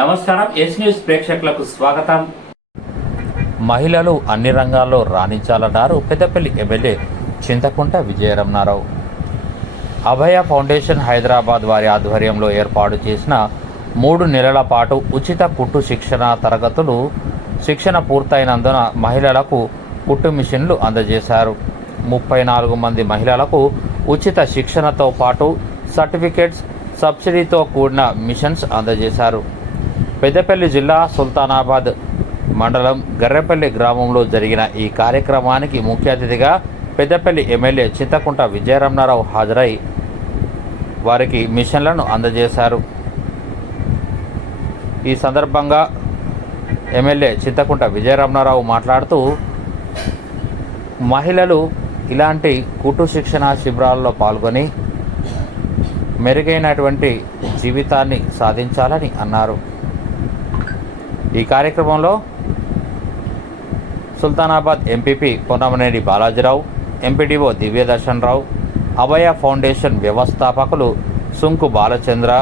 నమస్కారం yes news ప్రేక్షకులకు స్వాగతం. మహిళలు అన్ని రంగాల్లో రాణించాలన్నారు పెద్దపల్లి ఎమ్మెల్యే చింతకుంట విజయరమణారావు. అభయ ఫౌండేషన్ హైదరాబాద్ వారి ఆధ్వర్యంలో ఏర్పాటు చేసిన మూడు నెలల పాటు ఉచిత కుట్టు శిక్షణ తరగతులు శిక్షణ పూర్తయినందున మహిళలకు కుట్టు మిషన్లు అందజేశారు. ముప్పై నాలుగు మంది మహిళలకు ఉచిత శిక్షణతో పాటు సర్టిఫికేట్స్ సబ్సిడీతో కూడిన మిషన్స్ అందజేశారు. పెద్దపల్లి జిల్లా సుల్తానాబాద్ మండలం గర్రెపల్లి గ్రామంలో జరిగిన ఈ కార్యక్రమానికి ముఖ్య అతిథిగా పెద్దపల్లి ఎమ్మెల్యే చింతకుంట విజయరమణారావు హాజరై వారికి మిషన్లను అందజేశారు. ఈ సందర్భంగా ఎమ్మెల్యే చింతకుంట విజయరమణారావు మాట్లాడుతూ మహిళలు ఇలాంటి కుటు శిక్షణ శిబిరాల్లో పాల్గొని మెరుగైనటువంటి జీవితాన్ని సాధించాలని అన్నారు. ఈ కార్యక్రమంలో Sultanabad MPP Ponnamaneni Balajirao MPDO Divyadarshan Rao Abhaya foundation వ్యవస్థాపకులు సుంకు బాలచంద్ర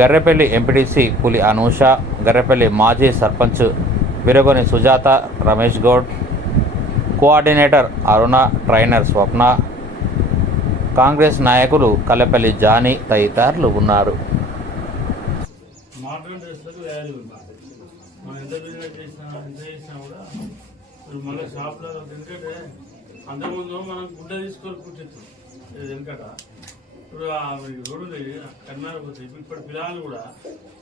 గర్రెపల్లి ఎంపీడీసీ పులి అనూష గర్రెపల్లి మాజీ సర్పంచ్ విరగొని సుజాత రమేష్ గౌడ్ కోఆర్డినేటర్ అరుణ ట్రైనర్ స్వప్న కాంగ్రెస్ నాయకులు కలపల్లి జానీ తదితరులు ఉన్నారు. డ్రెస్లకు వాల్యూ మనం ఎంత బిజినెస్ చేసినా ఎంత చేసినా కూడా ఇప్పుడు మళ్ళీ షాప్లో ఎందుకంటే అంతకుముందు మనం గుడ్డ తీసుకొని ఇది వెనకట. ఇప్పుడు రోడ్డు కర్ణాటక పోతే ఇప్పుడు పిల్లలు కూడా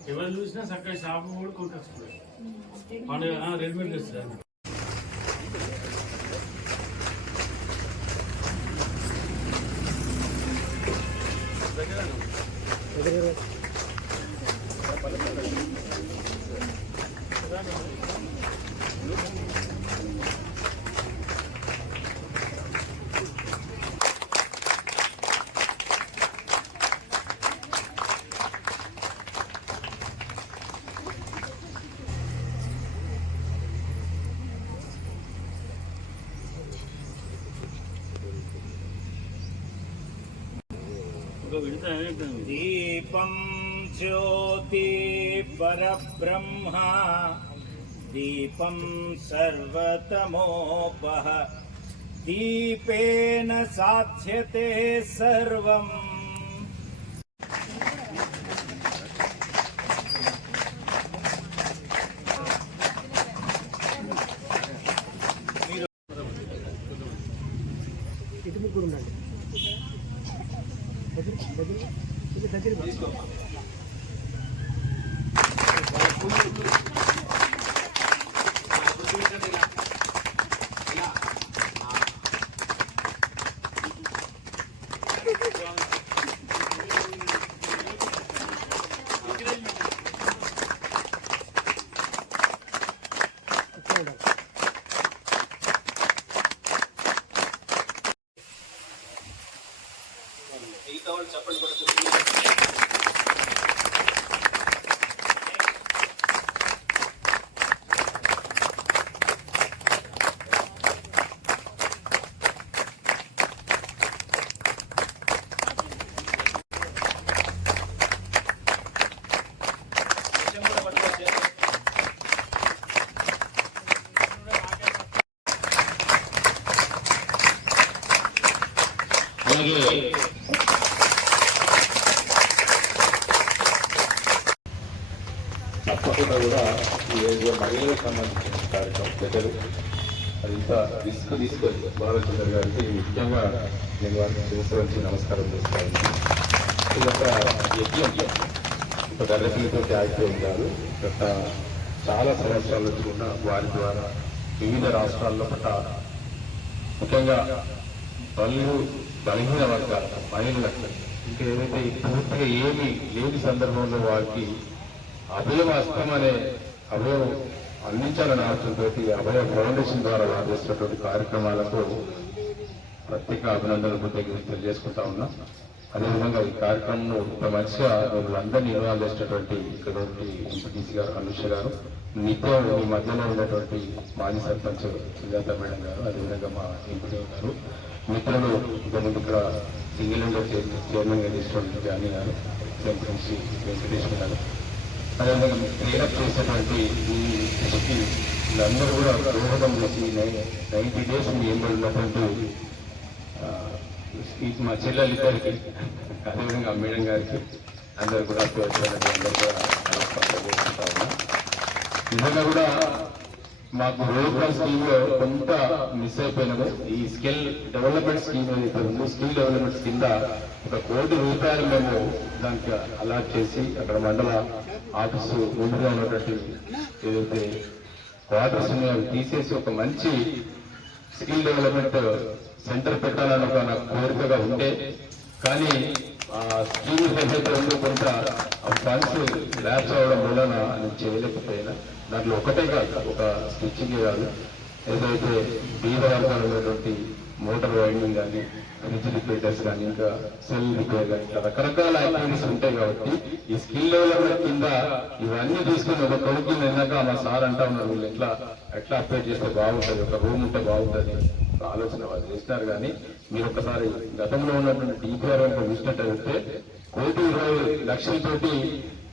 ఎవరు చూసినా చక్కగా షాపు కూడా కొట్టేస్తున్నారు పండుగ రెడీమేడ్ చేస్తారు दीपं ज्योति परब्रह्म दीपं सर्वतमोपः। दीपेन साध्यते सर्वम् తప్పకుండా మహిళలకు సంబంధించిన కార్యక్రమం పెద్దలు అది ఇంకా రిస్క్ తీసుకొని బాలచంద్ర గారికి ముఖ్యంగా నేను వారికి శివశ్వరించి నమస్కారం చేస్తాను ఇది ఒక యజ్ఞం ఒక దళితులతో ఆగితే ఉన్నారు. గత చాలా సంవత్సరాల నుంచి కూడా వారి ద్వారా వివిధ రాష్ట్రాల్లో పట్ల ముఖ్యంగా బలు బలహీన వర్గాల మహిళలకు ఇంకా ఏదైతే పూర్తిగా ఏమి లేని సందర్భంలో వారికి అభయం అనే అభయం అందించాలని ఆలోచనతో అభయ ఫౌండేషన్ ద్వారా చేస్తున్నటువంటి కార్యక్రమాలకు ప్రత్యేక అభినందనలు కృతజ్ఞతలు తెలియజేసుకుంటా ఉన్నా. అదేవిధంగా ఈ కార్యక్రమంలో ఇంత మంచిగా అందరినీ ఇన్వాల్వ్ చేసినటువంటి ఇక్కడ ఎంపీటీసీ గారు అనుష గారు నిత్యం ఈ మధ్యలో ఉన్నటువంటి మాజీ సర్పంచ్ సుజాత మేడం గారు అదేవిధంగా మా ఎంపీ గారు మిత్రులు ఇంతకుముందు ఇక్కడ సింగిల్ ఇండియా చైర్మన్గా చేసినటువంటి జానీ గారు ఎంపీసీ వెంకటేశ్వర గారు అదేవిధంగా క్రీడప్ చేసేటువంటి ఈ కృషికి వీళ్ళందరూ కూడా దోహదం చేసి నైన్టీ డేస్ మీ ఎంబడి ఉన్నటువంటి మా చెల్లెలు ఇద్దరికి అదేవిధంగా మేడం గారికి అందరూ కూడా అందరూ కూడా నిజంగా కూడా మాకు రోడ్బల్ స్కీమ్లో కొంత మిస్ అయిపోయినది ఈ స్కిల్ డెవలప్మెంట్ స్కీమ్ ఏదైతే ఉందో స్కిల్ డెవలప్మెంట్ కింద ఒక కోటి రూపాయలు మేము దానికి అలాట్ చేసి అక్కడ మండల ఆఫీసు ముందుగా ఉన్నటువంటి ఏదైతే క్వార్టర్స్ ఉన్నాయో తీసేసి ఒక మంచి స్కిల్ డెవలప్మెంట్ సెంటర్ పెట్టాలని ఒక నాకు కోరికగా ఉంటే కానీ ఆ స్కీమ్ ఏదైతే ఉందో కొంత ఫండ్స్ ల్యాబ్స్ అవడం వలన నేను చేయలేకపోయినా. దాంట్లో ఒకటే కాదు ఒక స్టిచ్చింగ్ కాదు. ఏదైతే బీద వర్గాలు ఉన్నటువంటి మోటార్ వైండింగ్ కానీ ఫ్రిడ్జ్ రిపేటర్స్ కానీ ఇంకా సెల్ రిపేర్ కానీ ఇట్లా రకరకాల యాక్టివిటీస్ ఉంటాయి కాబట్టి ఈ స్కిల్ డెవలప్మెంట్ కింద ఇవన్నీ తీసుకుని ఒక కొడుకు నిన్నాక మా సార్ అంటా ఉన్నారు వీళ్ళు ఎట్లా ఎట్లా అప్డేట్ చేస్తే బాగుంటుంది ఒక రూమ్ ఉంటే బాగుంటుంది? ఆలోచన వాళ్ళు చేస్తారు కానీ మీరు ఒకసారి గతంలో ఉన్నటువంటి డిపిఆర్ చూసినట్టయితే కోటి ఇరవై లక్షలతోటి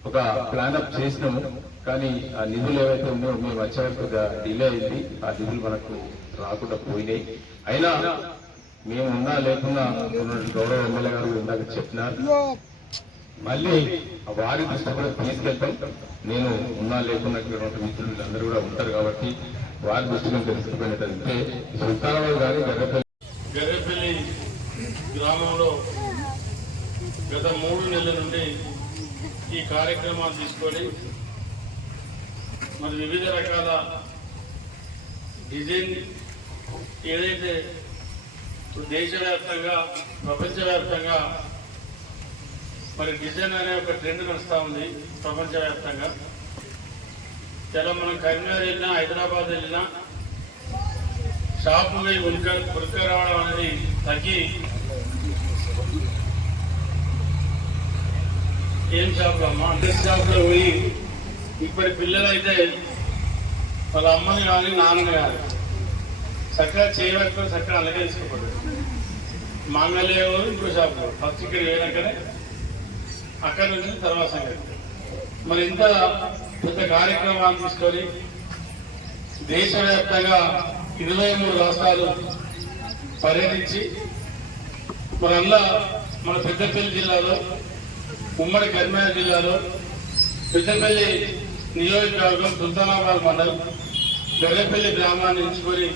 ఒక ప్లాన్ అప్ చేసినాము. కానీ ఆ నిధులు ఏవైతే ఉన్నాయో మేము వచ్చే వరకు డిలే అయింది. ఆ నిధులు మనకు రాకుండా పోయినాయి. అయినా మేము ఉన్నా లేకున్నా గౌరవ ఎమ్మెల్యే గారు ఇందాక చెప్పినారు. మళ్ళీ వారి దృష్టి కూడా తీసుకెళ్తాం. నేను ఉన్నా లేకున్నా మిత్రులు అందరూ కూడా ఉంటారు కాబట్టి వారి దృష్టిలో తెలుసుకుపోయినట్లయితే సుల్తానాబాద్ గారి గర్రపల్లి. గర్రపల్లి గ్రామంలో గత మూడు నెలల నుండి ఈ కార్యక్రమాలు తీసుకొని మరి వివిధ రకాల డిజైన్ ఏదైతే దేశవ్యాప్తంగా ప్రపంచవ్యాప్తంగా మరి డిజైన్ అనే ఒక ట్రెండ్ నడుస్తూ ఉంది ప్రపంచవ్యాప్తంగా. చాలా మనం కరీంనగర్ వెళ్ళినా హైదరాబాద్ వెళ్ళినా షాపు పోయి ఉరిక ఉనక రావడం అనేది తగ్గి ఏం షాప్లో అమ్మ డ్రెస్ షాప్లో పోయి ఇప్పటి పిల్లలు అయితే వాళ్ళ అమ్మని కానీ నాన్నని కానీ చక్కగా చేయబట్టుకొని చక్కగా అలాగే తీసుకోకూడదు. మాంగళ్యం ఇంకో షాప్. ఫస్ట్ ఇక్కడ పోయినాకనే అక్కడ నుంచి తర్వాత సంగతి. మరి ఇంత పెద్ద కార్యక్రమాన్ని తీసుకొని దేశవ్యాప్తంగా ఇరవై మూడు రాష్ట్రాలు పర్యటించి మరల్లా మన పెద్దపల్లి జిల్లాలో ఉమ్మడి కరీంనగర్ జిల్లాలో పెద్దపల్లి నియోజకవర్గం సుల్తానాబాద్ మండలం గొర్రెపల్లి గ్రామాన్ని ఎంచుకొని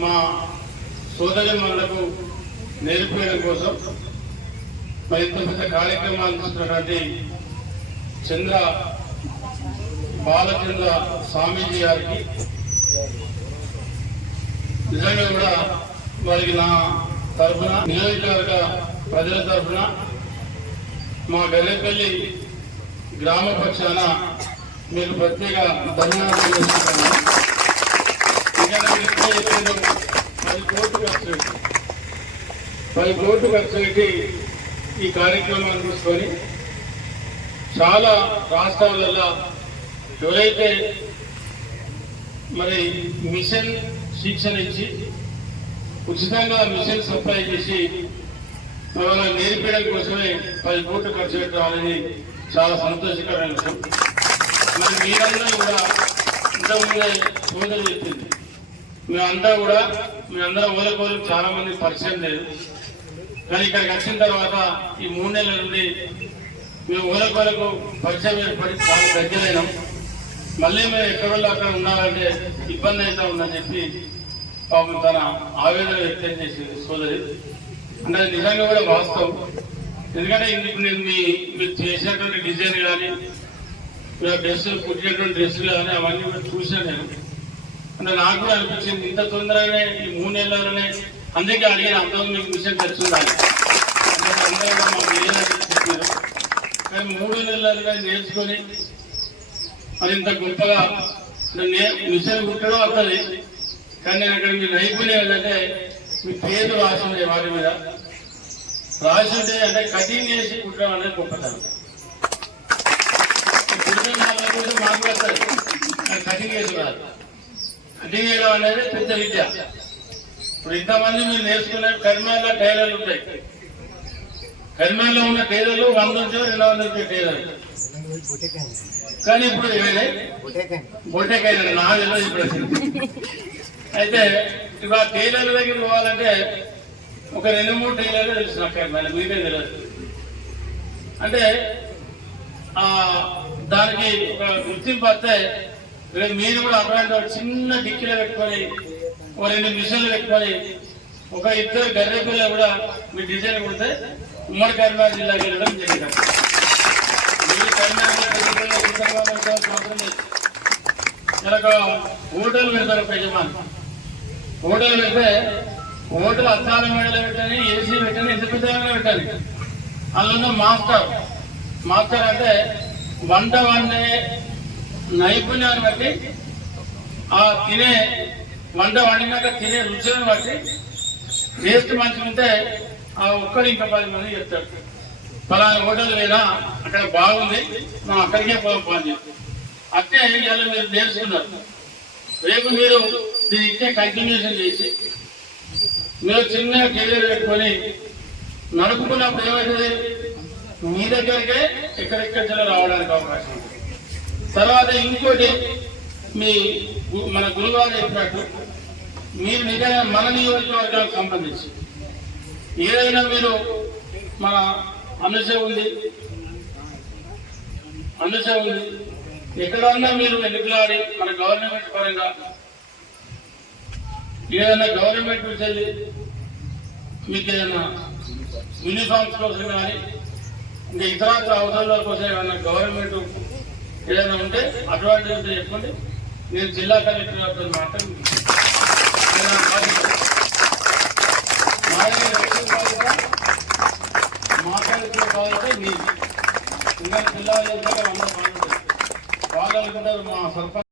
మా సోదరి మనలకు నేర్పించడం కోసం మరి ఇంత పెద్ద కార్యక్రమాలు చూస్తున్నటువంటి చంద్ర బాలచంద్ర స్వామీజీ గారికి నిజంగా కూడా వారికి నా తరఫున నియోజకవర్గ ప్రజల తరఫున మా గల్లెపల్లి గ్రామ పక్షాన మీకు ప్రత్యేక ధన్యవాదాలు చేస్తున్నాను ఇంకా నాకు ఇప్పుడే చెప్పిండు, పది కోట్లు ఖర్చు పెట్టి పది కోట్లు ఖర్చు ఈ కార్యక్రమాన్ని తీసుకొని చాలా రాష్ట్రాలలో ఎవరైతే మరి మిషన్ శిక్షణ ఇచ్చి ఉచితంగా మిషన్ సప్లై చేసి వాళ్ళని నేర్పించడం కోసమే పది కోట్లు ఖర్చు పెట్టాలని చాలా సంతోషకరమైన విషయం. మరి మీరందరూ కూడా ఇంతకుముందే సోదరు చెప్పింది మేమంతా కూడా మేమందరం ఊరకోరు చాలా మంది పరిచయం లేదు. కానీ ఇక్కడికి వచ్చిన తర్వాత ఈ మూడు నెలల నుండి మేము ఊరకోరకు పరిచయం ఏర్పడి చాలా దగ్గరైనాం. మళ్ళీ మేము ఎక్కడ అక్కడ ఉండాలంటే ఇబ్బంది అయితే ఉందని చెప్పి పాపం తన ఆవేదన వ్యక్తం చేసింది సోదరి. అంటే నిజంగా కూడా వాస్తవం. ఎందుకంటే ఇందుకు నేను మీ మీరు చేసినటువంటి డిజైన్ కానీ మీరు డ్రెస్ కుట్టినటువంటి డ్రెస్సులు కానీ అవన్నీ కూడా చూసాను నేను. నాకు కూడా అనిపించింది ఇంత తొందరగానే ఈ మూడు నెలలోనే అందుకే అడిగిన అంతకు మీకు మిషన్ తెచ్చుండాలి కానీ మూడు నెలలుగా నేర్చుకొని మరి ఇంత గొప్పగా మిషన్ కుట్టడం వస్తుంది కానీ నేను అక్కడ మీ నైపుణ్యం ఏంటంటే మీ పేరు రాసి ఉంది వాటి మీద. రాసి ఉంటే అంటే కటింగ్ చేసి కుట్టడం అనేది గొప్పతనం. కుట్టిన వాళ్ళ కూడా మాకు వస్తుంది కానీ కటింగ్ చేసి రాదు డిఏలో అనేది పెద్ద విద్య. ఇప్పుడు ఇంతమంది మీరు నేర్చుకునే కరిమాల టైలర్లు ఉంటాయి. కరిమాలో ఉన్న టైలర్లు వంద నుంచి రెండు వందల నుంచి టైలర్లు. కానీ ఇప్పుడు ఏమైనా బొట్టెకాయ నా తెలియదు ఇప్పుడు అసలు. అయితే ఇవాళ టైలర్ దగ్గర పోవాలంటే ఒక రెండు మూడు టైలర్లు తెలుసు నాకు మళ్ళీ మీకే తెలియదు. అంటే దానికి ఒక గుర్తింపు వస్తే రేపు మీరు కూడా అటువంటి ఒక చిన్న డిక్కీలో పెట్టుకొని ఒక రెండు మిషన్లు పెట్టుకొని ఒక ఇద్దరు గర్రె పిల్ల కూడా మీ డిజైన్ కుడితే ఉమ్మడి కరీంనగర్ జిల్లాకి వెళ్ళడం జరిగింది. మీరు కరీంనగర్ హోటల్ పెడతారు ఒక యజమాని. హోటల్ పెడితే హోటల్ అత్తారం మేడలు పెట్టని ఏసీ పెట్టని ఎంత పెద్దగా పెట్టాలి. అందులో మాస్టర్. మాస్టర్ అంటే వంట వండే నైపుణ్యాన్ని బట్టి ఆ తినే వంట వండినాక తినే రుచులను బట్టి టేస్ట్ మంచిగా ఉంటే ఆ ఒక్కడు ఇంకా పది మంది చెప్తాడు. ఫలానా హోటల్ లేదా అక్కడ బాగుంది మనం అక్కడికే పోవాలి చెప్పి. అట్టే ఇవాళ మీరు నేర్చుకున్నారు. రేపు మీరు దీని ఇచ్చే కంటిన్యూషన్ చేసి మీరు చిన్న కెరీర్ పెట్టుకొని నడుపుకున్నప్పుడు ఏమవుతుంది మీ దగ్గరికే ఎక్కడెక్కడ జిల్లా రావడానికి అవకాశం ఉంది. తర్వాత ఇంకోటి మీ గు- మన గురుగారు చెప్పినట్టు మీరు నిజంగా మన నియోజకవర్గానికి సంబంధించి ఏదైనా మీరు మన అనుసే ఉంది అనుసే ఉంది ఎక్కడన్నా మీరు వెనుకలాడి మన గవర్నమెంట్ పరంగా ఏదైనా గవర్నమెంట్ వెళ్ళి మీకు ఏదైనా యూనిఫామ్స్ కోసం కానీ ఇంకా ఇతర అవసరాల కోసం ఏమైనా గవర్నమెంట్ ఏదైనా ఉంటే అడ్వాంటేజ్ చెప్పండి నేను జిల్లా కలెక్టర్ గారితో మాట్లాడి మాట్లాడుతున్న బాధ్యత. మా కలెక్టర్ బాధ్యత మీది ఇంకా జిల్లా అందరూ బాధ్యత వాళ్ళు అనుకుంటారు మా సర్పంచ్